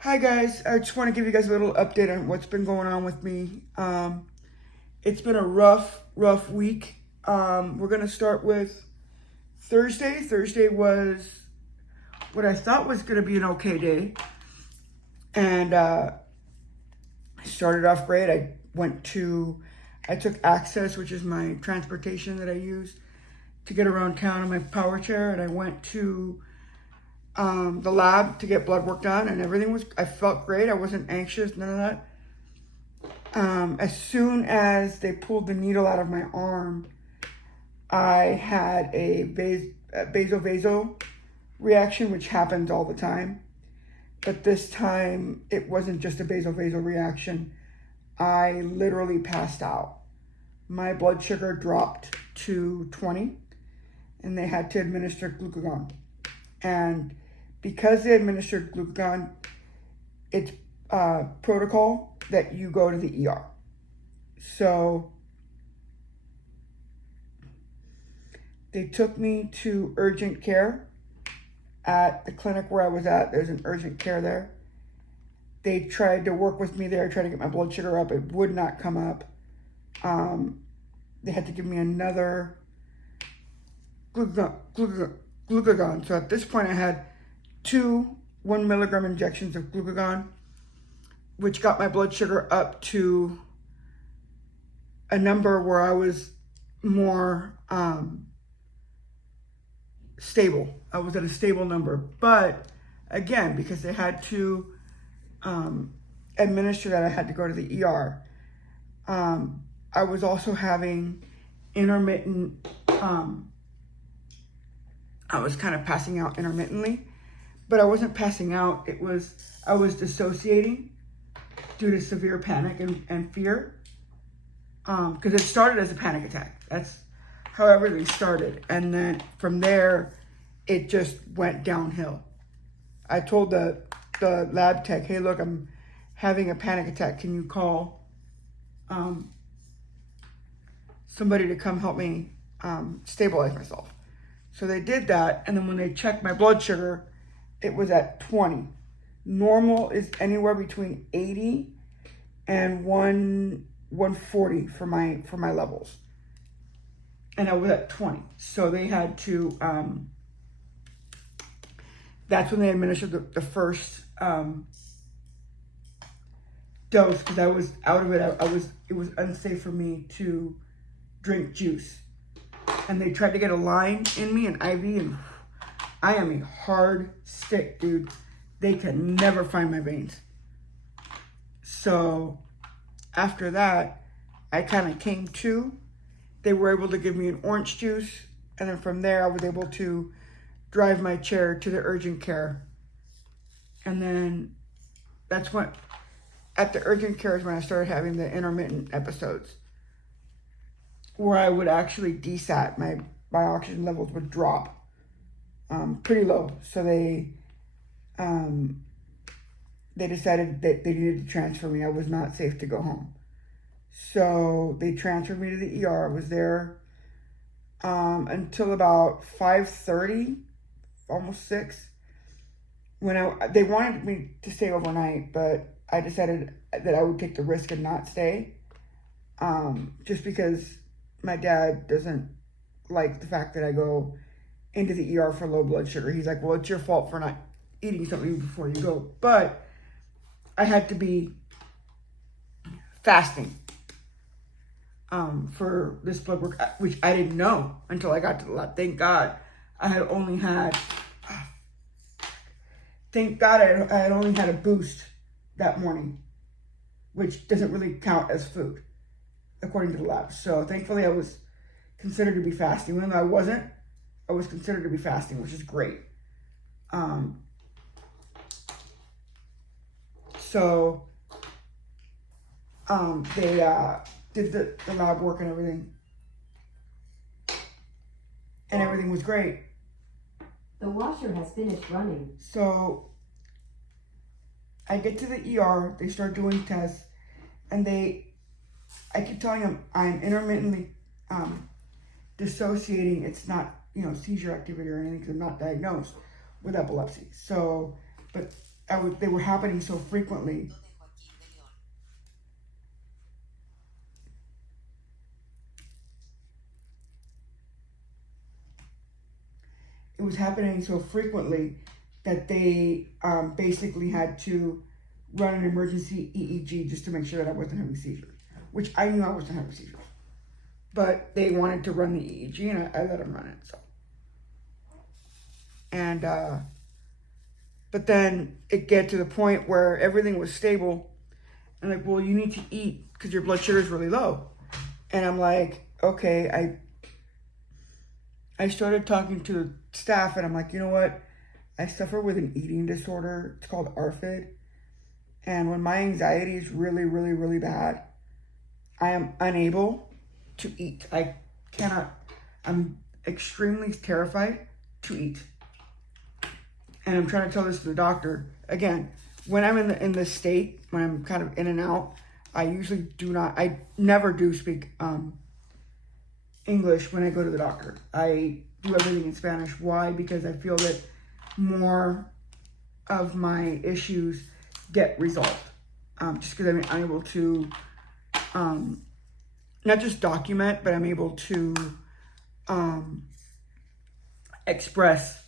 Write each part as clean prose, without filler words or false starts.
Hi guys, I just want to give you guys a little update on what's been going on with me. It's been a rough week. We're gonna start with Thursday. Thursday was what I thought was gonna be an okay day, and I started off great. I took Access, which is my transportation that I use to get around town in my power chair, and I went to the lab to get blood work done, and I felt great. I wasn't anxious, none of that. As soon as they pulled the needle out of my arm, I had a vaso reaction, which happens all the time. But this time, it wasn't just a vaso reaction. I literally passed out. My blood sugar dropped to 20, and they had to administer glucagon. And because they administered glucagon, it's protocol that you go to the ER. So they took me to urgent care at the clinic where I was at. There's an urgent care there. They tried to work with me there, tried to get my blood sugar up. It would not come up. They had to give me another glucagon. So at this point, I had two 1 milligram injections of glucagon, which got my blood sugar up to a number where I was more stable. I was at a stable number. But again, because they had to administer that, I had to go to the ER. I was also having intermittent, I was kind of passing out intermittently, but I wasn't passing out. I was dissociating due to severe panic and fear. Because it started as a panic attack. That's how everything started. And then from there, it just went downhill. I told the lab tech, hey, look, I'm having a panic attack. Can you call somebody to come help me stabilize myself? So they did that. And then when they checked my blood sugar, it was at 20. Normal is anywhere between 80 and 140 for my levels, and I was at 20. So they had to that's when they administered the first dose, because I was out of it. It was unsafe for me to drink juice, and they tried to get a line in me, an IV, and I am a hard stick, dude. They can never find my veins. So after that, I kind of came to. They were able to give me an orange juice, and then from there, I was able to drive my chair to the urgent care. And then that's when, at the urgent care, is when I started having the intermittent episodes, where I would actually desat. My oxygen levels would drop pretty low. So they decided that they needed to transfer me. I was not safe to go home. So they transferred me to the ER. I was there until about 5:30, almost 6. They wanted me to stay overnight, but I decided that I would take the risk and not stay. Just because my dad doesn't like the fact that I go into the ER for low blood sugar. He's like, well, it's your fault for not eating something before you go. But I had to be fasting for this blood work, which I didn't know until I got to the lab. Thank God I had only had a boost that morning, which doesn't really count as food according to the lab. So thankfully I was considered to be fasting. Even though I wasn't, I was considered to be fasting, which is great. So they did the lab work and everything. And everything was great. The washer has finished running. So I get to the ER, they start doing tests, and I keep telling them I'm intermittently dissociating. It's not, seizure activity or anything, because I'm not diagnosed with epilepsy. So, but they were happening so frequently. It was happening so frequently that they basically had to run an emergency EEG just to make sure that I wasn't having seizures, which I knew I wasn't having seizures. But they wanted to run the EEG, and I let them run it. So, and but then it get to the point where everything was stable, and like, well, you need to eat because your blood sugar is really low. And I'm like, okay. I started talking to staff, and I'm like, you know what? I suffer with an eating disorder. It's called ARFID. And when my anxiety is really, really, really bad, I am unable to eat. I'm extremely terrified to eat. And I'm trying to tell this to the doctor. Again, when I'm in this state, when I'm kind of in and out, I never do speak English when I go to the doctor. I do everything in Spanish. Why? Because I feel that more of my issues get resolved. Just because I'm able to not just document, but I'm able to express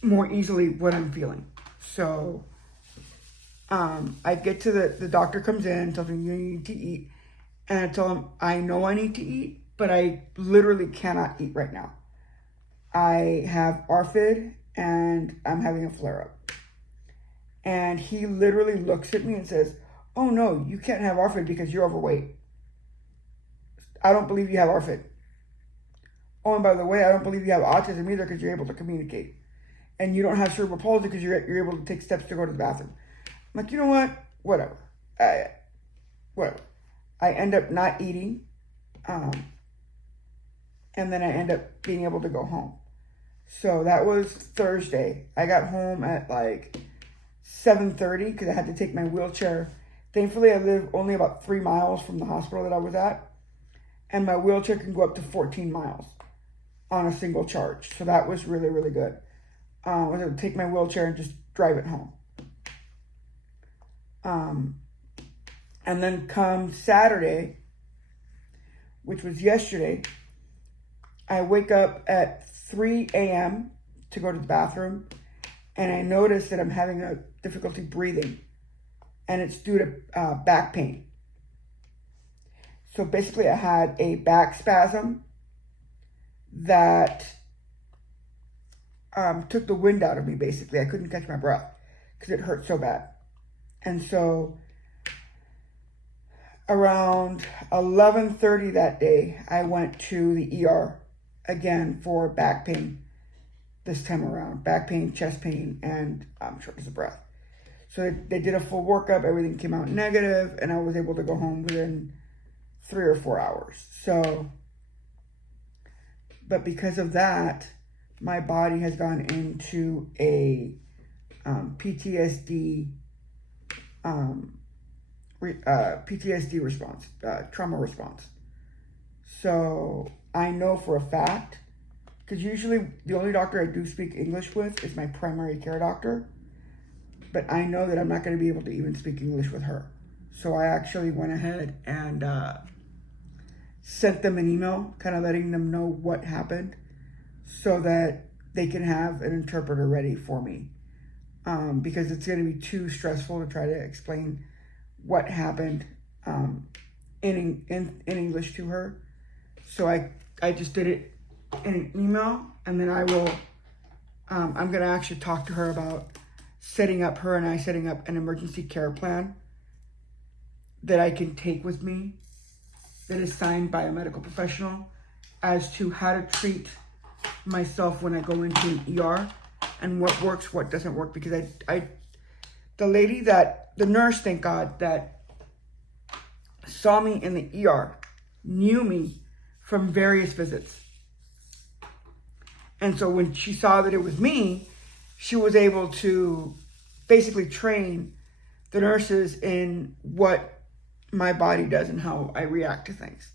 more easily what I'm feeling. So I get to the doctor comes in, tells me you need to eat, and I tell him I know I need to eat, but I literally cannot eat right now. I have ARFID and I'm having a flare-up. And he literally looks at me and says, oh no, you can't have ARFID because you're overweight. I don't believe you have ARFID. Oh, and by the way, I don't believe you have autism either because you're able to communicate. And you don't have cerebral palsy because you're able to take steps to go to the bathroom. I'm like, you know what? Whatever. Whatever. I end up not eating. And then I end up being able to go home. So that was Thursday. I got home at like 7:30 because I had to take my wheelchair. Thankfully, I live only about 3 miles from the hospital that I was at. And my wheelchair can go up to 14 miles on a single charge. So that was really, really good. I was able to take my wheelchair and just drive it home. And then come Saturday, which was yesterday, I wake up at 3 a.m. to go to the bathroom, and I notice that I'm having a difficulty breathing, and it's due to back pain. So basically I had a back spasm that took the wind out of me, basically. I couldn't catch my breath because it hurt so bad. And so around 11:30 that day, I went to the ER again for back pain this time around. Back pain, chest pain, and shortness of breath. So they did a full workup. Everything came out negative, and I was able to go home within 3 or 4 hours. So, but because of that, my body has gone into a PTSD response, trauma response. So I know for a fact, because usually the only doctor I do speak English with is my primary care doctor, but I know that I'm not going to be able to even speak English with her. So I actually went ahead and sent them an email, kind of letting them know what happened so that they can have an interpreter ready for me. Because it's going to be too stressful to try to explain what happened in English to her. So I just did it in an email, and then I will, I'm going to actually talk to her about setting up an emergency care plan that I can take with me that is signed by a medical professional as to how to treat myself when I go into an ER and what works, what doesn't work. Because the nurse, thank God, that saw me in the ER knew me from various visits. And so when she saw that it was me, she was able to basically train the nurses in what my body does and how I react to things.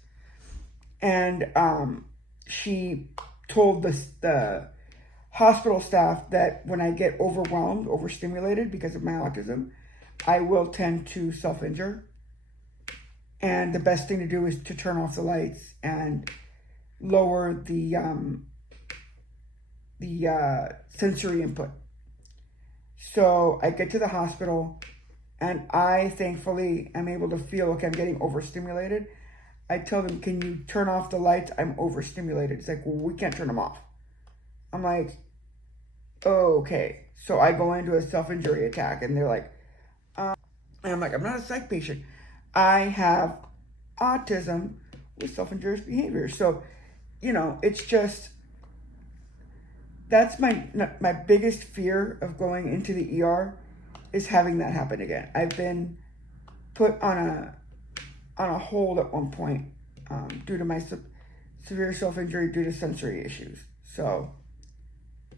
And she told the hospital staff that when I get overwhelmed, overstimulated because of my autism, I will tend to self-injure. And the best thing to do is to turn off the lights and lower the sensory input. So I get to the hospital, and I thankfully am able to feel, okay, I'm getting overstimulated. I tell them, can you turn off the lights? I'm overstimulated. It's like, well, we can't turn them off. I'm like, oh, okay. So I go into a self-injury attack, and they're like, and I'm like, I'm not a psych patient. I have autism with self-injurious behavior. So, you know, it's just, that's my biggest fear of going into the ER is having that happen again. I've been put on a hold at one point due to my severe self-injury due to sensory issues. So,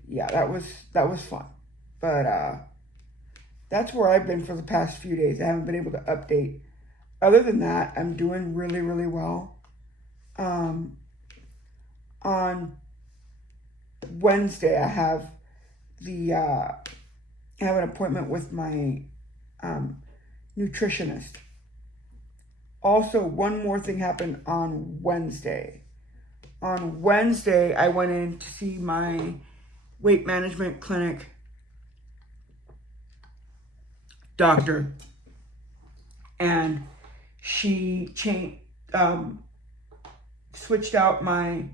yeah, that was fun. But that's where I've been for the past few days. I haven't been able to update. Other than that, I'm doing really, really well. On Wednesday, I have an appointment with my nutritionist. Also, one more thing happened on Wednesday. On Wednesday, I went in to see my weight management clinic doctor, and she switched out my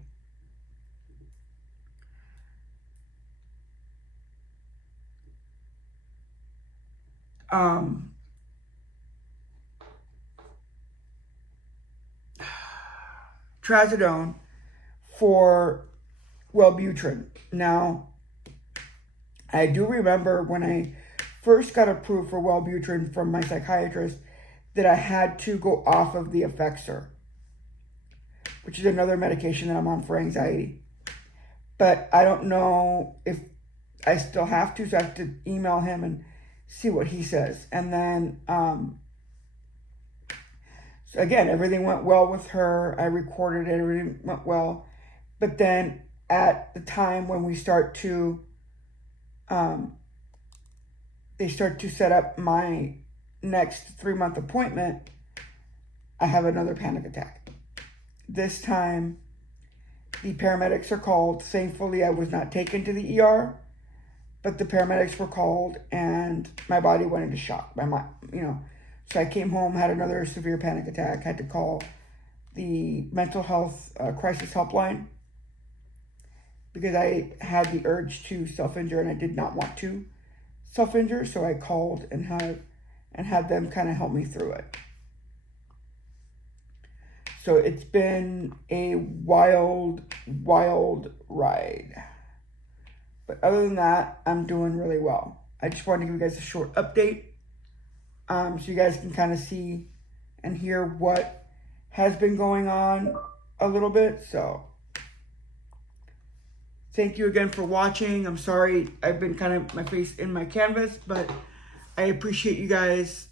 trazodone for Wellbutrin. Now, I do remember when I first got approved for Wellbutrin from my psychiatrist that I had to go off of the Effexor, which is another medication that I'm on for anxiety. But I don't know if I still have to, so I have to email him and see what he says. And then, so again, everything went well with her. I recorded it, everything went well. But then at the time when we start to, they start to set up my next 3-month appointment, I have another panic attack. This time, the paramedics are called. Thankfully, I was not taken to the ER, but the paramedics were called, and my body went into shock. My mind, so I came home, had another severe panic attack, had to call the mental health crisis helpline because I had the urge to self-injure, and I did not want to self-injure, so I called and had them kind of help me through it. So it's been a wild, wild ride. But other than that, I'm doing really well. I just wanted to give you guys a short update so you guys can kind of see and hear what has been going on a little bit. So thank you again for watching. I'm sorry I've been kind of my face in my canvas, but I appreciate you guys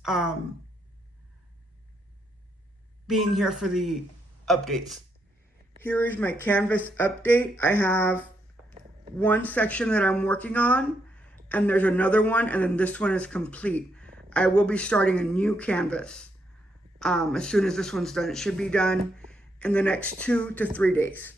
being here for the updates. Here is my canvas update. I have one section that I'm working on, and there's another one, and then this one is complete. I will be starting a new canvas as soon as this one's done. It should be done in the next 2 to 3 days.